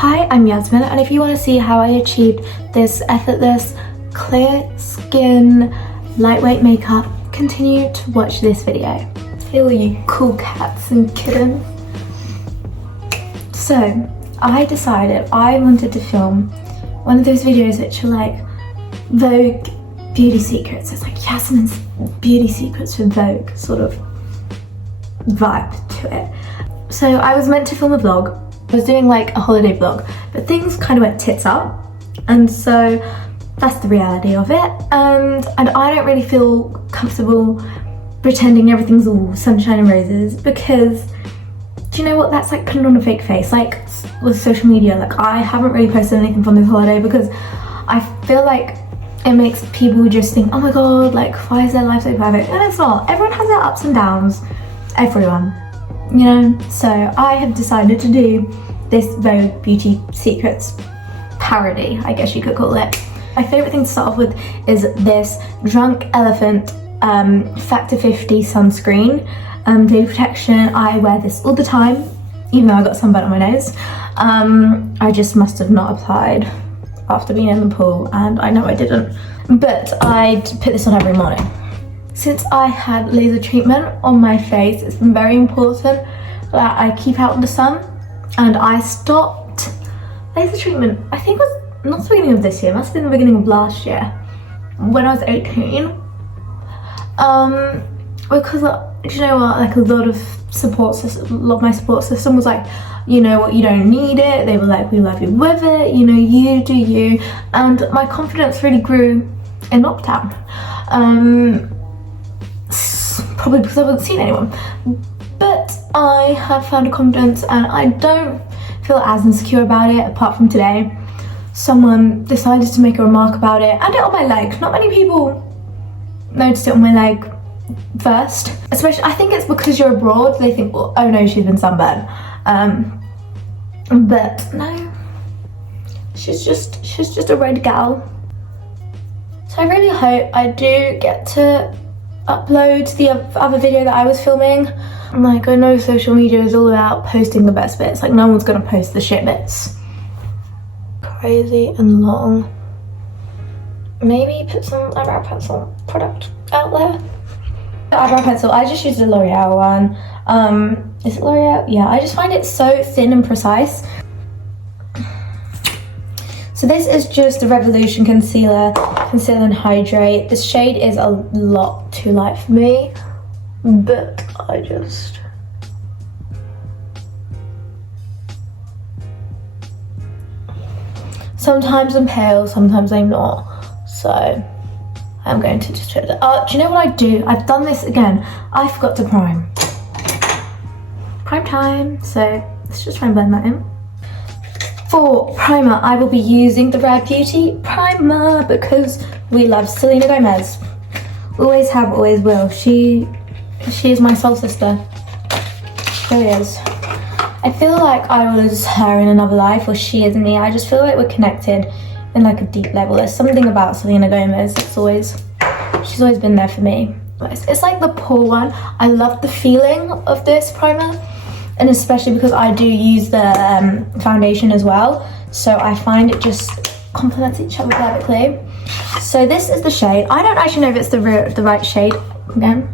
Hi, I'm Yasmin, and if you want to see how I achieved this effortless, clear skin, lightweight makeup, continue to watch this video. Here are you cool cats and kittens. So, I decided I wanted to film one of those videos which are like Vogue beauty secrets. It's like Yasmin's beauty secrets for Vogue sort of vibe to it. So I was meant to film a vlog. I was doing like a holiday vlog, but things kind of went tits up, and so that's the reality of it. And I don't really feel comfortable pretending everything's all sunshine and roses, because do you know what, that's like putting on a fake face. Like with social media, like I haven't really posted anything from this holiday because I feel like it makes people just think, oh my god, like why is their life so perfect? And it's not. Everyone has their ups and downs, everyone, you know. So I have decided to do this Vogue Beauty Secrets parody, I guess you could call it. My favourite thing to start off with is this Drunk Elephant Factor 50 sunscreen, daily protection. I wear this all the time, even though I got sunburn on my nose. I just must have not applied after being in the pool, and I know I didn't, but I put this on every morning. Since I had laser treatment on my face, it's been very important that I keep out in the sun, and I stopped laser treatment, I think it was not the beginning of this year, it must have been the beginning of last year, when I was 18. Because do you know what, like a lot of my support system was like, you know what, you don't need it. They were like, we love you with it, you know, you do you. And my confidence really grew in lockdown. Probably because I wasn't seeing anyone. But I have found a confidence, and I don't feel as insecure about it, apart from today. Someone decided to make a remark about it, and it on my leg. Not many people noticed it on my leg first. Especially, I think it's because you're abroad, they think, well, oh no, she's been sunburned. But no, she's just a red gal. So I really hope I do get to upload the other video that I was filming. Like, I know social media is all about posting the best bits, like no one's gonna post the shit bits. Crazy and long. Maybe put some eyebrow pencil product out there. Eyebrow pencil, I just used a L'Oreal one. Is it L'Oreal? Yeah, I just find it so thin and precise. So this is just the Revolution Concealer and Hydrate. This shade is a lot too light for me, but I just... Sometimes I'm pale, sometimes I'm not. So I'm going to just put it. Do you know what I do? I've done this again. I forgot to prime. Prime time. So let's just try and blend that in. For primer, I will be using the Rare Beauty primer because we love Selena Gomez. Always have, always will. She is my soul sister. She really is. I feel like I was her in another life, or she is me. I just feel like we're connected in like a deep level. There's something about Selena Gomez. She's always been there for me. It's like the pore one. I love the feeling of this primer, and especially because I do use the foundation as well, so I find it just complements each other perfectly. So this is the shade. I don't actually know if it's the right shade. Again,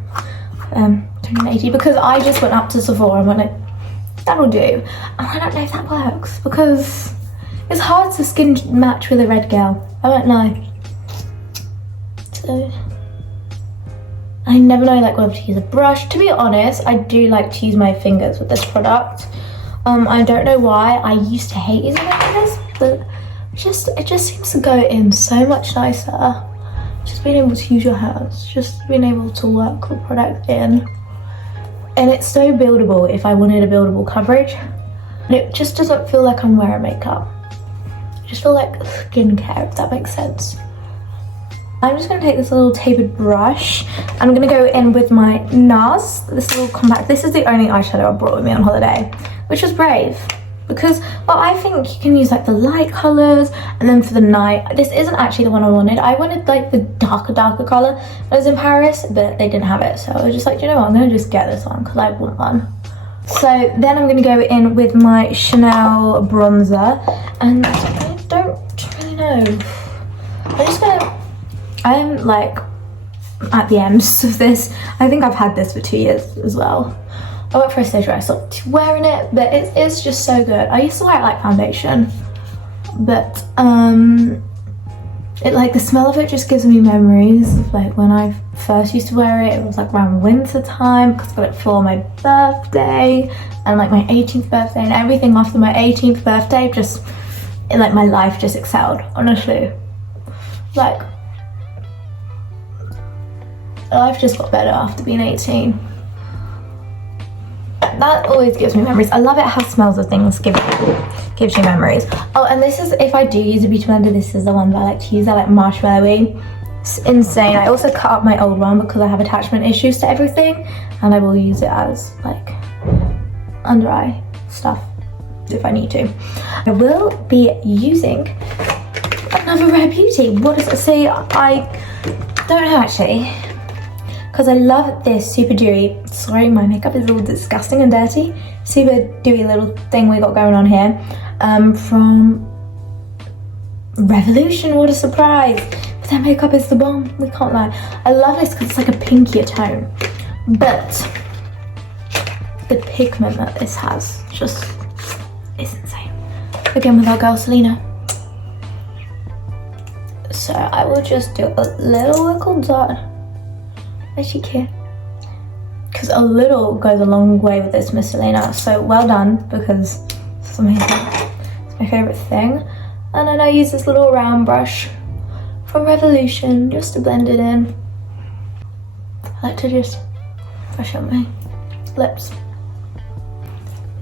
280, because I just went up to Sephora and went, that'll do. And I don't know if that works, because it's hard to skin match with a red girl. I won't lie. So I never know like whether to use a brush. To be honest, I do like to use my fingers with this product. I don't know why. I used to hate using my fingers, but it just seems to go in so much nicer. Just being able to use your hands, just being able to work the product in. And it's so buildable if I wanted a buildable coverage. And it just doesn't feel like I'm wearing makeup. I just feel like skincare, if that makes sense. I'm just going to take this little tapered brush. I'm going to go in with my NARS, this little compact. This is the only eyeshadow I brought with me on holiday, which was brave. Because, well, I think you can use like the light colours, and then for the night, this isn't actually the one I wanted. I wanted like the darker colour when I was in Paris, but they didn't have it. So I was just like, you know what, I'm going to just get this one because I want one. So then I'm going to go in with my Chanel bronzer, and I don't really know. I'm like at the ends of this. I think I've had this for 2 years as well. I went for a stage where I stopped wearing it, but it is just so good. I used to wear it like foundation, but it like the smell of it just gives me memories of like when I first used to wear it. It was like around winter time because I got it for my birthday and like my 18th birthday, and everything after my 18th birthday just like my life just excelled, honestly. Like life just got better after being 18. That always gives me memories. I love it how smells of things gives you memories. Oh, and this is, if I do use a beauty blender, this is the one that I like to use. I like marshmallowy. It's insane. I also cut up my old one because I have attachment issues to everything, and I will use it as like under eye stuff if I need to. I will be using another Rare Beauty. What does it say? I don't know actually, because I love this super dewy, sorry my makeup is all disgusting and dirty, super dewy little thing we got going on here, from Revolution. What a surprise. But their makeup is the bomb, we can't lie. I love this because it's like a pinkier tone, but the pigment that this has just is insane. Again with our girl Selena. So I will just do a little wiggle dot. Is she cute? Because a little goes a long way with this Miss Selena. So well done, because it's amazing. It's my favourite thing. And then I use this little round brush from Revolution just to blend it in. I like to just brush up my lips.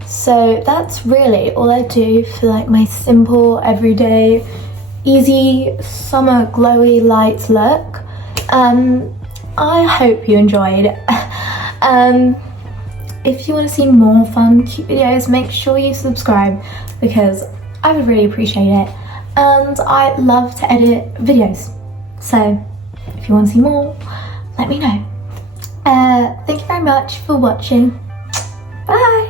So that's really all I do for like my simple, everyday, easy, summer glowy lights look. I hope you enjoyed. If you want to see more fun, cute videos, make sure you subscribe because I would really appreciate it. And I love to edit videos. So if you want to see more, let me know. Thank you very much for watching. Bye.